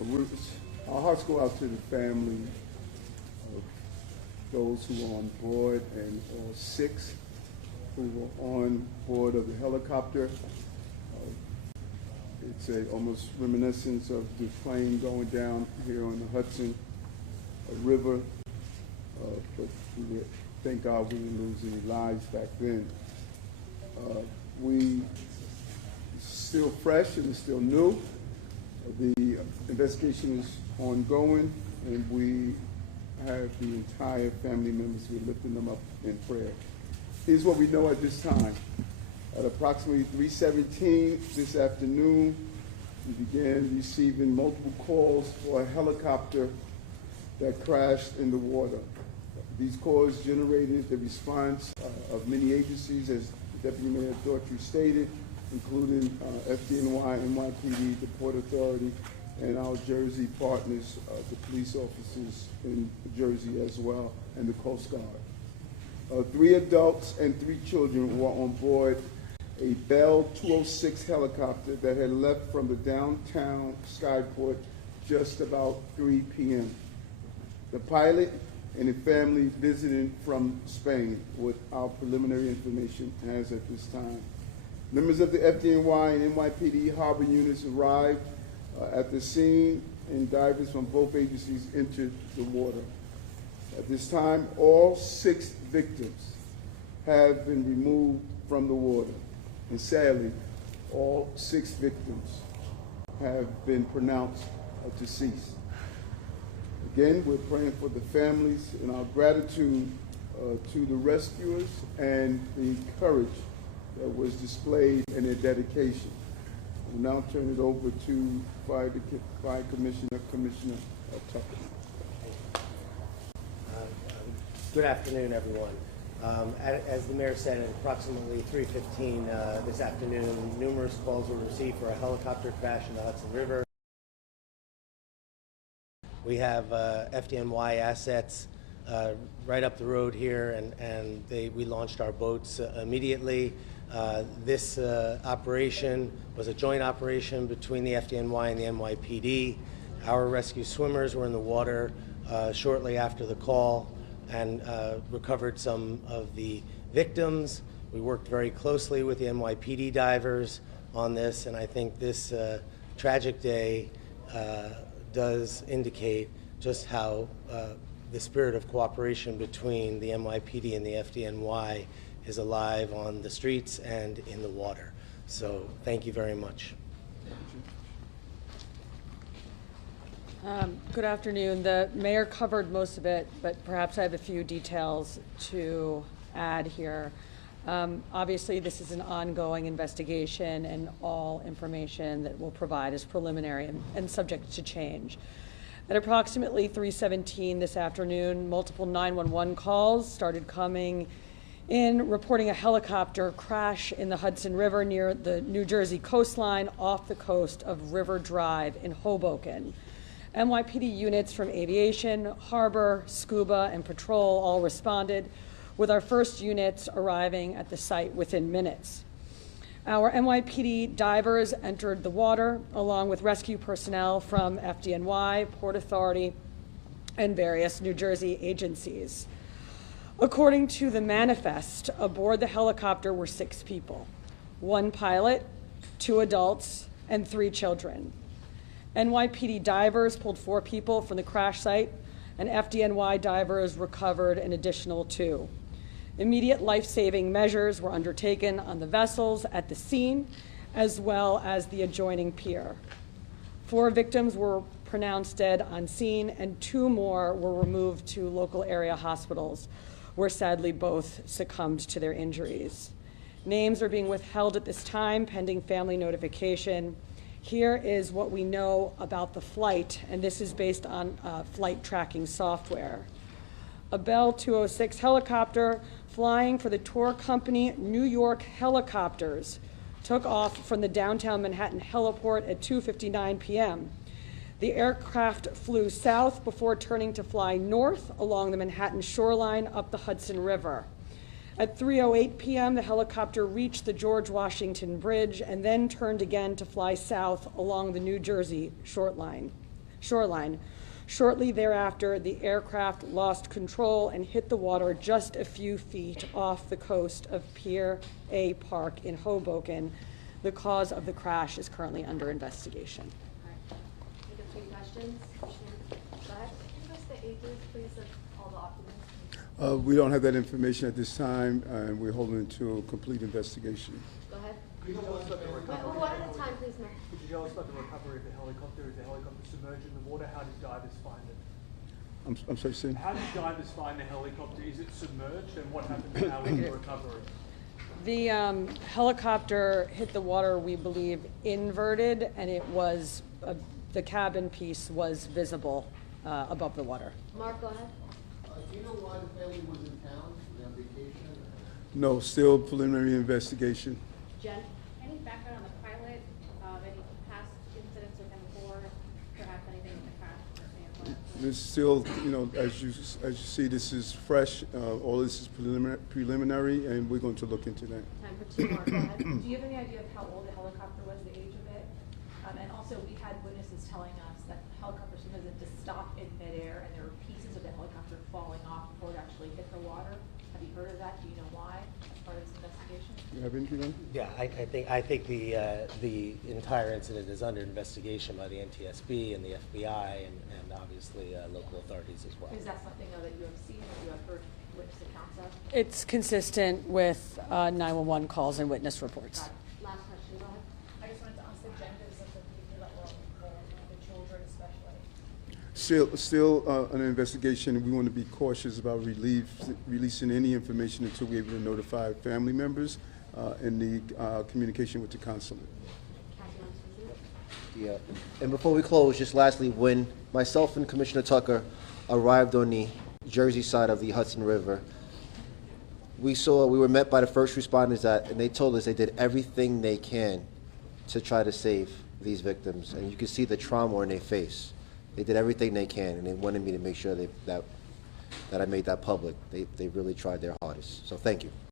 Our hearts go out to the family of those who were on board and all 6 who were on board of the helicopter. It's almost reminiscence of the plane going down here on the Hudson River, but thank God we didn't lose any lives back then. We still fresh and it's still new. The investigation is ongoing, and we have the entire family members. We're lifting them up in prayer. Here's what we know at this time. At approximately 3:17 this afternoon, we began receiving multiple calls for a helicopter that crashed in the water. These calls generated the response of many agencies, as Deputy Mayor Daughtry stated, including FDNY, NYPD, the Port Authority, and our Jersey partners, the police officers in Jersey as well, and the Coast Guard. 3 adults and 3 children were on board a Bell 206 helicopter that had left from the downtown Skyport just about 3 p.m. The pilot and a family visiting from Spain, with our preliminary information as at this time. Members of the FDNY and NYPD harbor units arrived at the scene, and divers from both agencies entered the water. At this time, all 6 victims have been removed from the water, and sadly, all 6 victims have been pronounced deceased. Again, we're praying for the families and our gratitude to the rescuers and the courage that was displayed in their dedication. We'll now turn it over to Fire Commissioner Tucker. Good afternoon, everyone. As the mayor said, at approximately 3:15 this afternoon, numerous calls were received for a helicopter crash in the Hudson River. We have FDNY assets right up the road here, and we launched our boats immediately. This operation was a joint operation between the FDNY and the NYPD. Our rescue swimmers were in the water shortly after the call and recovered some of the victims. We worked very closely with the NYPD divers on this, and I think this tragic day does indicate just how the spirit of cooperation between the NYPD and the FDNY is alive on the streets and in the water. So thank you very much. Good afternoon. The mayor covered most of it, but perhaps I have a few details to add here. Obviously, this is an ongoing investigation, and all information that we'll provide is preliminary and subject to change. At approximately 3:17 this afternoon, multiple 911 calls started coming in reporting a helicopter crash in the Hudson River near the New Jersey coastline off the coast of River Drive in Hoboken. NYPD units from aviation, harbor, scuba, and patrol all responded, with our first units arriving at the site within minutes. Our NYPD divers entered the water along with rescue personnel from FDNY, Port Authority, and various New Jersey agencies. According to the manifest, aboard the helicopter were 6 people, 1 pilot, 2 adults, and 3 children. NYPD divers pulled 4 people from the crash site, and FDNY divers recovered an additional 2. Immediate life-saving measures were undertaken on the vessels at the scene, as well as the adjoining pier. 4 victims were pronounced dead on scene, and 2 more were removed to local area hospitals, where sadly both succumbed to their injuries. Names are being withheld at this time, pending family notification. Here is what we know about the flight, and this is based on flight tracking software. A Bell 206 helicopter flying for the tour company New York Helicopters took off from the downtown Manhattan heliport at 2:59 p.m. The aircraft flew south before turning to fly north along the Manhattan shoreline up the Hudson River. At 3:08 p.m., the helicopter reached the George Washington Bridge and then turned again to fly south along the New Jersey shoreline. shoreline. Shortly thereafter, the aircraft lost control and hit the water just a few feet off the coast of Pier A Park in Hoboken. The cause of the crash is currently under investigation. Take a few questions. Commissioner, go ahead. Can you give us the ages, please, of all the occupants? We don't have that information at this time, and we're holding it to a complete investigation. Go ahead. Could you tell us about the recovery? One at a time, please, ma'am. Could you tell us about the recovery of the helicopter? Is the helicopter submerged in the water? How did divers find it? I'm sorry, Sam? How did divers find the helicopter? Is it submerged? And what happened now with the recovery? The helicopter hit the water, we believe, inverted, and it was, the cabin piece was visible above the water. Mark, go ahead. Do you know why the family was in town? Were they on vacation? No, still preliminary investigation. Jen? Any background on the pilot, any past incidents with him before, perhaps anything with the crash, for example? It's still, as you see, this is fresh. All this is preliminary, and we're going to look into that. Time for two more. Go ahead. Do you have any idea of how old the helicopter was, the age of it? And also, we had witnesses telling us that the helicopter sometimes had to stop in midair, and there were pieces of the helicopter falling off before it actually hit the water. Have you heard of that? Do you know why? As part of this investigation? You have anything on? Yeah, I think the entire incident is under investigation by the NTSB and the FBI and obviously local authorities as well. Is that something though that you have seen or you have heard witness accounts of? It's consistent with 911 calls and witness reports. Got it. Last question. Go ahead. I just wanted to ask the genders of the people that were involved, the children especially. Still an investigation. We want to be cautious about releasing any information until we're able to notify family members and the communication with the consulate. Yeah. And before we close, just lastly, when myself and Commissioner Tucker arrived on the Jersey side of the Hudson River, we were met by the first responders and they told us they did everything they can to try to save these victims. And you can see the trauma in their face. They did everything they can, and they wanted me to make sure that I made that public. They really tried their hardest. So thank you.